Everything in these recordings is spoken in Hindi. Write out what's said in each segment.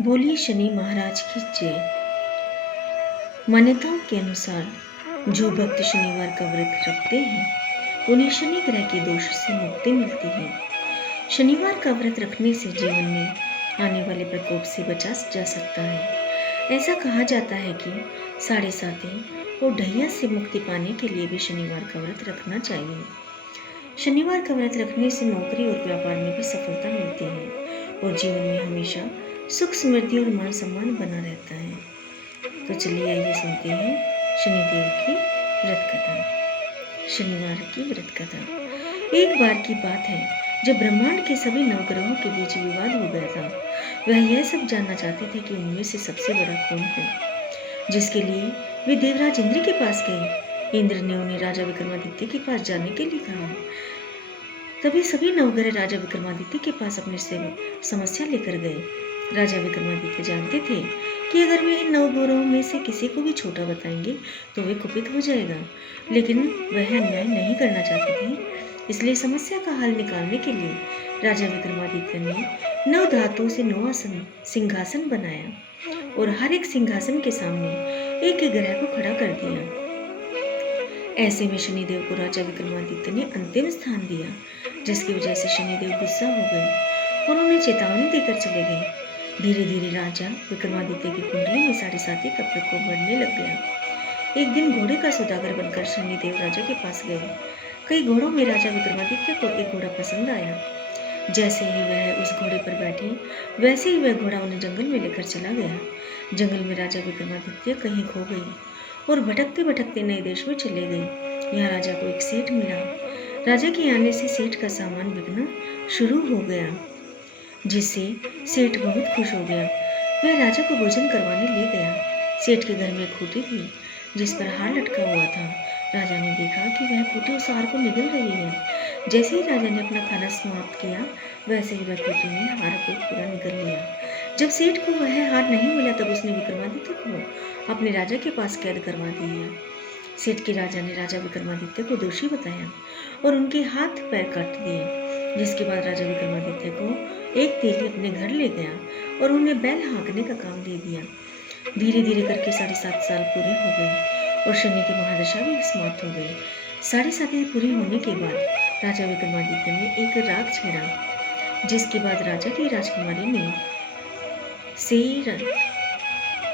बोलिए शनि महाराज की जय। मान्यताओं के अनुसार जो भक्त शनिवार का व्रत रखते हैं उन्हें शनि ग्रह के दोष से मुक्ति मिलती है। शनिवार का व्रत रखने से जीवन में आने वाले प्रकोप से बचा जा सकता है। ऐसा कहा जाता है कि साढ़े साथी और ढैया से मुक्ति पाने के लिए भी शनिवार का व्रत रखना चाहिए। शनिवार का व्रत रखने से नौकरी और व्यापार में भी सफलता मिलती है और जीवन में हमेशा सुख समृद्धि और मान सम्मान बना रहता है। तो चलिए आइए सुनते हैं शनिदेव की व्रत कथा। शनिवार की व्रत कथा। एक बार की बात है जब ब्रह्मांड के सभी नवग्रहों के बीच विवाद हो गया था। वह यह सब जानना चाहते थे कि उनमें से सबसे बड़ा कौन है, जिसके लिए वे देवराज इंद्र के पास गए। इंद्र ने उन्हें राजा विक्रमादित्य के पास जाने के लिए कहा। तभी सभी नवग्रह राजा विक्रमादित्य के पास अपनी समस्या लेकर गए। राजा विक्रमादित्य जानते थे कि अगर वे इन नवग्रहों में से किसी को भी छोटा बताएंगे तो वे कुपित हो जाएगा, लेकिन वह अन्याय नहीं करना चाहते थे। इसलिए समस्या का हल निकालने के लिए राजा विक्रमादित्य ने 9 धातुओं से 9 सिंहासन बनाया और हर एक सिंहासन के सामने एक एक ग्रह को खड़ा कर दिया। ऐसे में शनिदेव को राजा विक्रमादित्य ने अंतिम स्थान दिया, जिसकी वजह से शनिदेव गुस्सा हो गए और उन्हें चेतावनी देकर चले गए। धीरे धीरे राजा विक्रमादित्य की कुंडली में साढ़े साथी का प्रकोप बढ़ने लग गया। एक दिन घोड़े का सौदागर बनकर शनिदेव राजा के पास गए। कई घोड़ों में राजा विक्रमादित्य को एक घोड़ा पसंद आया। जैसे ही वह उस घोड़े पर बैठे, वैसे ही वह घोड़ा उन्हें जंगल में लेकर चला गया। जंगल में राजा विक्रमादित्य कहीं खो गए और भटकते भटकते नए देश में चले गए। यहाँ राजा को एक सेठ मिला। राजा के आने से सेठ का सामान बिकना शुरू हो गया, जिससे सेठ बहुत खुश हो गया। वह राजा को भोजन करवाने ले गया। सेठ के घर में एक खूंटी थी जिस पर हार लटका हुआ था। राजा ने देखा कि वह खूंटी उस हार को निगल रही है। जैसे ही राजा ने अपना खाना समाप्त किया, वैसे ही वह खूंटी ने हार को पूरा निगल लिया। जब सेठ को वह हार नहीं मिला, तब उसने विक्रमादित्य को अपने राजा के पास कैद करवा दिया। सेठ के राजा ने राजा विक्रमादित्य को दोषी बताया और उनके हाथ पैर काट दिए। जिसके बाद राजा विक्रमादित्य को एक तेली अपने घर ले गया और उन्हें बैल हाँकने का काम दे दिया। धीरे धीरे करके 7.5 साल पूरे हो गए और शनि की महादशा भी समाप्त हो गई। 7.5 पूरी होने के बाद राजा विक्रमादित्य ने एक राग छेड़ा, जिसके बाद राजा की राजकुमारी ने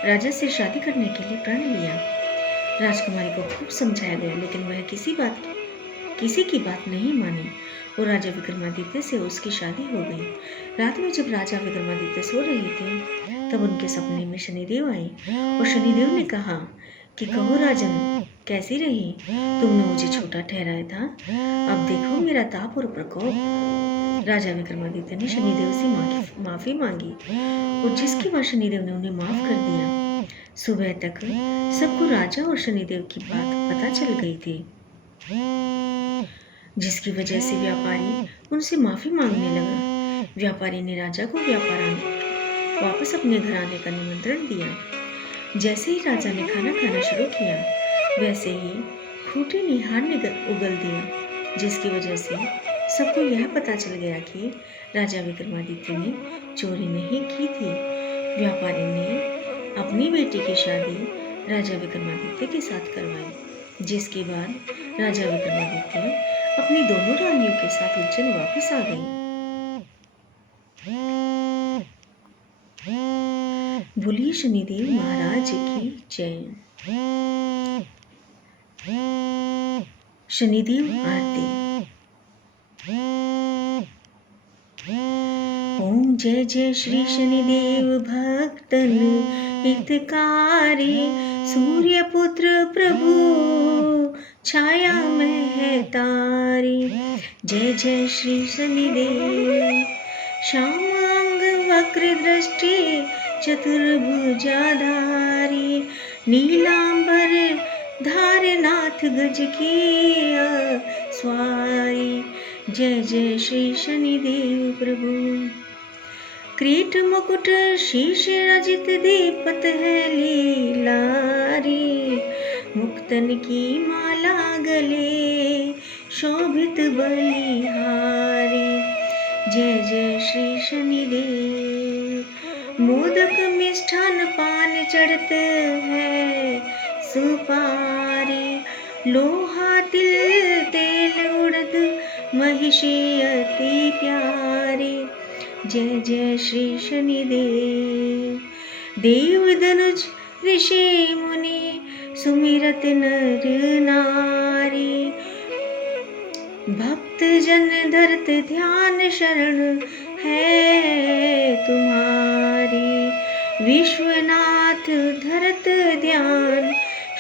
राजा से शादी करने के लिए प्रण लिया। राजकुमारी को खूब समझाया गया, लेकिन वह किसी की बात नहीं मानी और राजा विक्रमादित्य से उसकी शादी हो गई। रात में जब राजा विक्रमादित्य सो रहे थे, तब उनके सपने में शनिदेव आए और शनिदेव ने कहा कि कहो राजन, कैसी रही? तुमने मुझे छोटा ठहराया था, अब देखो मेरा ताप और प्रकोप। राजा विक्रमादित्य ने शनिदेव से माफी मांगी और जिसके बाद शनिदेव ने उन्हें माफ कर दिया। सुबह तक सबको राजा और शनिदेव की बात पता चल गई थी, जिसकी वजह से व्यापारी उनसे माफी मांगने लगा। व्यापारी ने राजा को वापस अपने घर आने का निमंत्रण दिया। जैसे ही राजा ने खाना खाना शुरू किया, वैसे ही खूंटी ने हार उगल दिया, जिसकी वजह से सबको यह पता चल गया कि राजा विक्रमादित्य ने चोरी नहीं की थी। व्यापारी ने अपनी बेटी की शादी राजा विक्रमादित्य के साथ करवाई, जिसके बाद राजा विक्रमादित्य अपनी दोनों रानियों के साथ उज्जैन वापस आ गई। बोलिए शनिदेव महाराज की जय। शनिदेव आरती। ओम जय जय श्री शनिदेव भक्तन हितकारी, सूर्य पुत्र प्रभु छाया में है तारी। जय जय श्री शनिदेव। श्याम अंग वक्र दृष्टि चतुर्भुजाधारी, नीलांबर धारनाथ गज की स्वारी। जय जय श्री शनिदेव प्रभु। क्रीट मुकुट शीश रजित दीपत है लीलारी, मुक्तन की माला गले शोभित बलिहारी। जय जय श्री शनिदेव। मोदक मिष्ठान पान चढ़त है सुपारी, लोहा तिल तेल उड़द महिषी अति प्यारी। जय जय श्री शनिदेव। देव धनुज ऋषि मुनि सुमिरत नर नारी, भक्त जन धरत ध्यान शरण है तुम्हारी। विश्वनाथ धरत ध्यान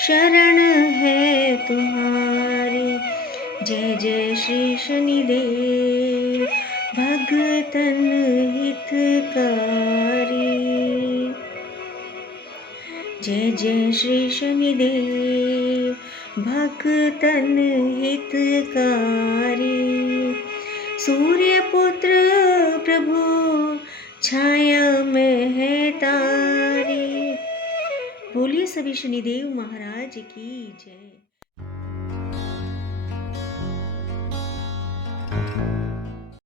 शरण है तुम्हारी। जय जय श्री शनिदेव भगतन हितकारी। जय जय श्री शनिदेव भगतन हितकारी। सूर्यपुत्र प्रभु छाया में है तारी। बोलिए सभी शनिदेव महाराज की जय।